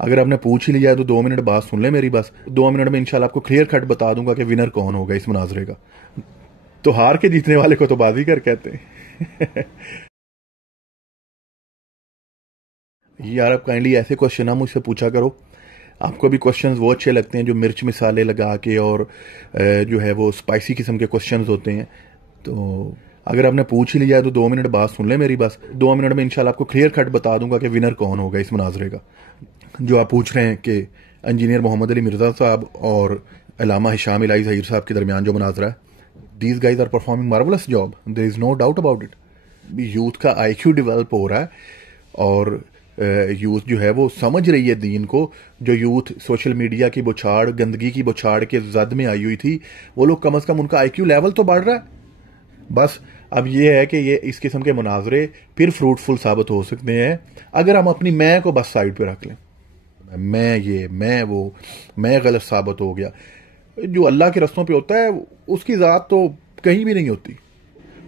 अगर आपने पूछ ही लिया है तो 2 मिनट बात सुन ले मेरी, बस 2 मिनट में इंशाल्लाह आपको क्लियर कट बता दूंगा कि विनर कौन होगा इस मुनाजरे का। तो हार के जीतने वाले को तो बाजीगर कहते हैं। यार आप काइंडली ऐसे क्वेश्चन ना मुझसे पूछा करो। आपको भी क्वेश्चंस वो अच्छे लगते हैं जो मिर्च मसाले लगा के और जो है वो स्पाइसी किस्म के क्वेश्चंस होते हैं। तो अगर आपने पूछ ही लिया है तो 2 मिनट बात सुन ले मेरी, बस 2 मिनट में इंशाल्लाह आपको क्लियर कट बता दूंगा कि विनर कौन होगा इस मुनाजरे का। जो आप पूछ रहे हैं कि इंजीनियर मोहम्मद अली मिर्जा साहब और अल्लामा हिशाम इलाही ज़हीर साहब के दरमियान जो मुनाजरा है, these guys are performing marvellous job, there is no doubt about it. Youth का आईक्यू डेवलप हो रहा है और यूथ जो है वो समझ रही है दीन को। जो यूथ सोशल मीडिया की बुछाड़, गंदगी की बुछाड़ के जद में आई हुई थी, वो लोग कम से कम उनका आईक्यू लेवल तो बढ़ रहा है। बस अब ये है कि ये इस किस्म के मुनाजरे फिर फ्रूटफुल साबित हो सकते हैं अगर हम अपनी मैं को बस साइड पे रख लें। मैं ये, मैं वो, मैं गलत साबित हो गया। जो अल्लाह के रस्तों पे होता है उसकी ज़ात तो कहीं भी नहीं होती।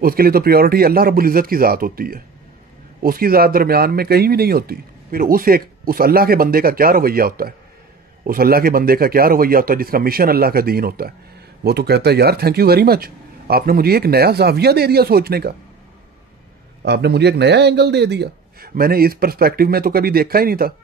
उसके लिए तो प्रायोरिटी अल्लाह रब्बुल इज़्ज़त की ज़ात होती है, उसकी ज़ात दरमियान में कहीं भी नहीं होती। फिर उस अल्लाह के बंदे का क्या रवैया होता है, उस अल्लाह के बंदे का क्या रवैया होता है जिसका मिशन अल्लाह का दीन होता है। वो तो कहता है यार थैंक यू वेरी मच, आपने मुझे एक नया जाविया दे दिया सोचने का, आपने मुझे एक नया एंगल दे दिया, मैंने इस पर्सपेक्टिव में तो कभी देखा ही नहीं था।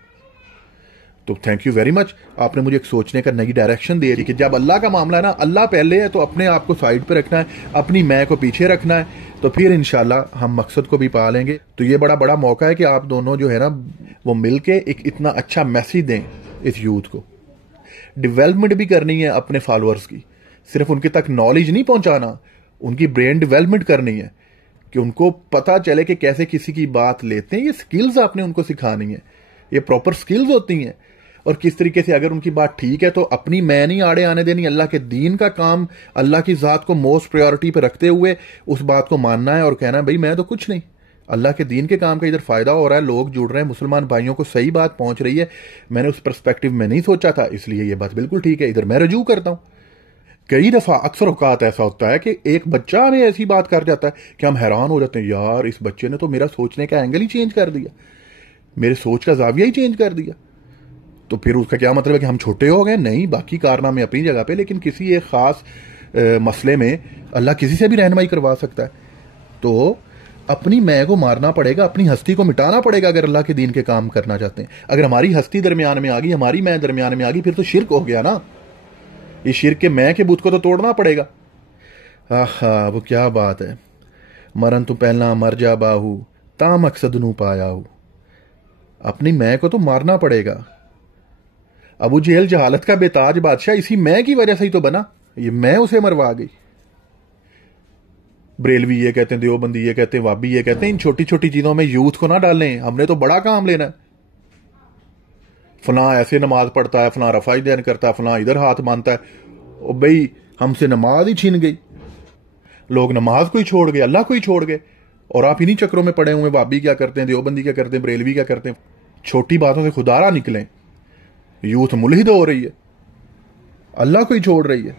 तो थैंक यू वेरी मच, आपने मुझे एक सोचने का नई डायरेक्शन दे दी कि जब अल्लाह का मामला है ना, अल्लाह पहले है तो अपने आप को साइड पे रखना है, अपनी मैं को पीछे रखना है, तो फिर इंशाल्लाह हम मकसद को भी पा लेंगे। तो ये बड़ा बड़ा मौका है कि आप दोनों जो है ना वो मिलके एक इतना अच्छा मैसेज दें इस यूथ को। डेवलपमेंट भी करनी है अपने फॉलोअर्स की, सिर्फ उनके तक नॉलेज नहीं पहुंचाना, उनकी ब्रेन डेवलपमेंट करनी है कि उनको पता चले कि कैसे किसी की बात लेते हैं। ये स्किल्स आपने उनको सिखानी है, ये प्रॉपर स्किल्स होती हैं। और किस तरीके से अगर उनकी बात ठीक है तो अपनी मैं नहीं आड़े आने देनी, अल्लाह के दीन का काम, अल्लाह की ज़ात को मोस्ट प्रायोरिटी पे रखते हुए उस बात को मानना है और कहना है भाई मैं तो कुछ नहीं, अल्लाह के दीन के काम का इधर फायदा हो रहा है, लोग जुड़ रहे हैं, मुसलमान भाइयों को सही बात पहुंच रही है, मैंने उस पर्सपेक्टिव में नहीं सोचा था, इसलिए ये बात बिल्कुल ठीक है, इधर मैं रजू करता हूं। कई दफा अक्सर औकात ऐसा होता है कि एक बच्चा हमें ऐसी बात कर जाता है कि हम हैरान हो जाते हैं, यार इस बच्चे ने तो मेरा सोचने का एंगल ही चेंज कर दिया, मेरे सोच का जाविया ही चेंज कर दिया। तो फिर उसका क्या मतलब है कि हम छोटे हो गए? नहीं, बाकी कारनामे अपनी जगह पे, लेकिन किसी एक खास मसले में अल्लाह किसी से भी रहनुमाई करवा सकता है। तो अपनी मैं को मारना पड़ेगा, अपनी हस्ती को मिटाना पड़ेगा अगर अल्लाह के दीन के काम करना चाहते हैं। अगर हमारी हस्ती दरमियान में आ गई, हमारी मैं दरमियान में आ गई, फिर तो शिर्क हो गया ना। इस शिर्क के मैं के बुत को तो तोड़ना पड़ेगा। आहा, वो क्या बात है, मरन तो पहला मर जा बाहू ता मकसद नू पाया हूं। अपनी मैं को तो मारना पड़ेगा। अबू जेहल जहालत का बेताज बादशाह इसी मैं की वजह से ही तो बना, ये मैं उसे मरवा गई। बरेलवी ये कहते हैं, देवबंदी ये कहते हैं, वाबी ये कहते हैं, इन छोटी छोटी चीजों में यूथ को ना डालें, हमने तो बड़ा काम लेना है। फला ऐसे नमाज पढ़ता है, फला रफाई दैन करता है, फला इधर हाथ मानता है, और भाई हमसे नमाज ही छीन गई, लोग नमाज को ही छोड़ गए, अल्लाह को ही छोड़ गए, और आप इन्हीं चक्रों में पड़े हुए। वाबी क्या करते हैं, देवबंदी क्या करते हैं, बरेलवी क्या करते हैं। छोटी बातों से खुदारा निकलें, यूथ मुल्हिद हो रही है, अल्लाह को ही छोड़ रही है।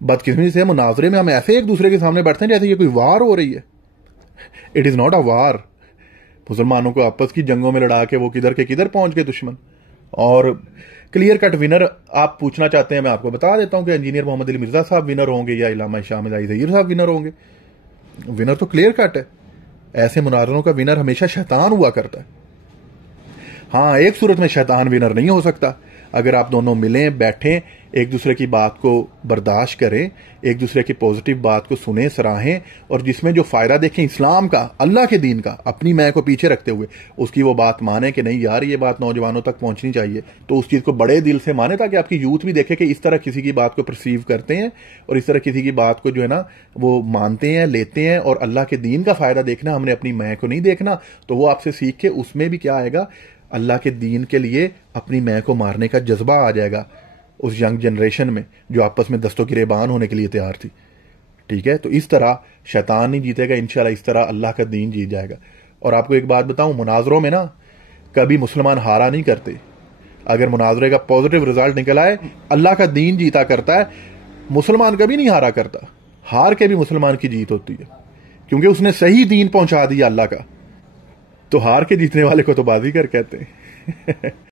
बदकिस्मती से मुनाजरे में हम ऐसे एक दूसरे के सामने बैठते हैं जैसे ये कोई वार हो रही है। इट इज नॉट अ वार। मुसलमानों को आपस की जंगों में लड़ा के वो किधर के किधर पहुंच गए दुश्मन। और क्लियर कट विनर आप पूछना चाहते हैं, मैं आपको बता देता हूं कि इंजीनियर मोहम्मद अली मिर्जा साहब विनर होंगे या अल्लामा हिशाम इलाही ज़हीर साहब विनर होंगे। विनर तो क्लियर कट है। ऐसे मुनाजरों का विनर हमेशा शैतान हुआ करता है। हाँ, एक सूरत में शैतान विनर नहीं हो सकता, अगर आप दोनों मिलें, बैठें, एक दूसरे की बात को बर्दाश्त करें, एक दूसरे की पॉजिटिव बात को सुने, सराहें, और जिसमें जो फायदा देखें इस्लाम का, अल्लाह के दीन का, अपनी मैं को पीछे रखते हुए उसकी वो बात माने कि नहीं यार ये बात नौजवानों तक पहुंचनी चाहिए, तो उस चीज को बड़े दिल से माने, ताकि आपकी यूथ भी देखे कि इस तरह किसी की बात को परसीव करते हैं और इस तरह किसी की बात को जो है ना वो मानते हैं, लेते हैं, और अल्लाह के दीन का फायदा देखना, हमने अपनी मैं को नहीं देखना। तो वो आपसे सीख के उसमें भी क्या आएगा, अल्लाह के दीन के लिए अपनी मैं को मारने का जज्बा आ जाएगा उस यंग जनरेशन में जो आपस में दस्तों गिरेबान होने के लिए तैयार थी। ठीक है, तो इस तरह शैतान नहीं जीतेगा इंशाल्लाह, इस तरह अल्लाह का दीन जीत जाएगा। और आपको एक बात बताऊं, मुनाजरों में ना कभी मुसलमान हारा नहीं करते। अगर मुनाजरे का पॉजिटिव रिजल्ट निकल आए, अल्लाह का दीन जीता करता है, मुसलमान कभी नहीं हारा करता। हार के भी मुसलमान की जीत होती है, क्योंकि उसने सही दीन पहुंचा दिया अल्लाह का। तो हार के जीतने वाले को तो बाजीगर कहते हैं।